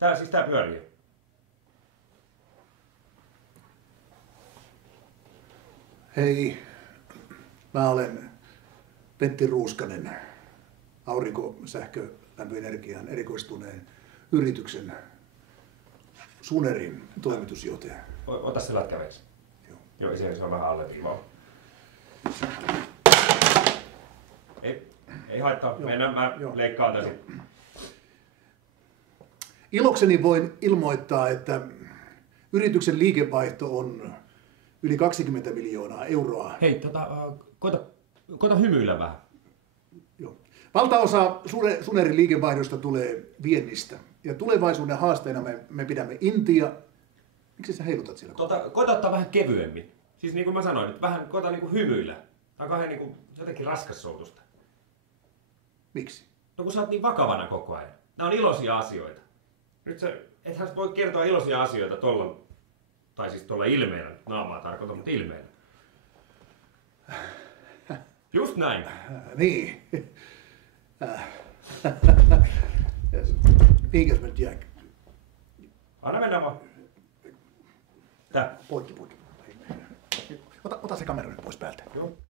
Tää pyörii. Hei, mä olen Pentti Ruuskanen, aurinkosähkölämpöenergiaan erikoistuneen yrityksen Sunerin toimitusjohtaja. Ota se lätkä veksi. Joo, se on vähän alleviivaa. Ei haittaa, mä leikkaan tästä. Ilokseni voin ilmoittaa, että yrityksen liikevaihto on yli 20 miljoonaa euroa. Hei, koita hymyillä vähän. Joo. Valtaosa Sunerin liikevaihdosta tulee viennistä. Ja tulevaisuuden haasteena me pidämme Intia. Miksi sä heilutat siellä? Koita ottaa vähän kevyemmin. Siis niin kuin mä sanoin, että vähän koita niin kuin hymyillä. Tää on kauhean niin kuin jotenkin raskassoutusta. Miksi? No kun sä oot niin vakavana koko ajan. Nää on iloisia asioita. Nyt ethän sä voi kertoa iloisia asioita tuolla, tai siis tuolla ilmeellä. Naamaa tarkoitan, mutta ilmeellä. Just näin. Niin. Mihinkäs mä nyt jää? Anna mennä vaan. Tää. Poikki. Ota se kamera nyt pois päältä. Joo.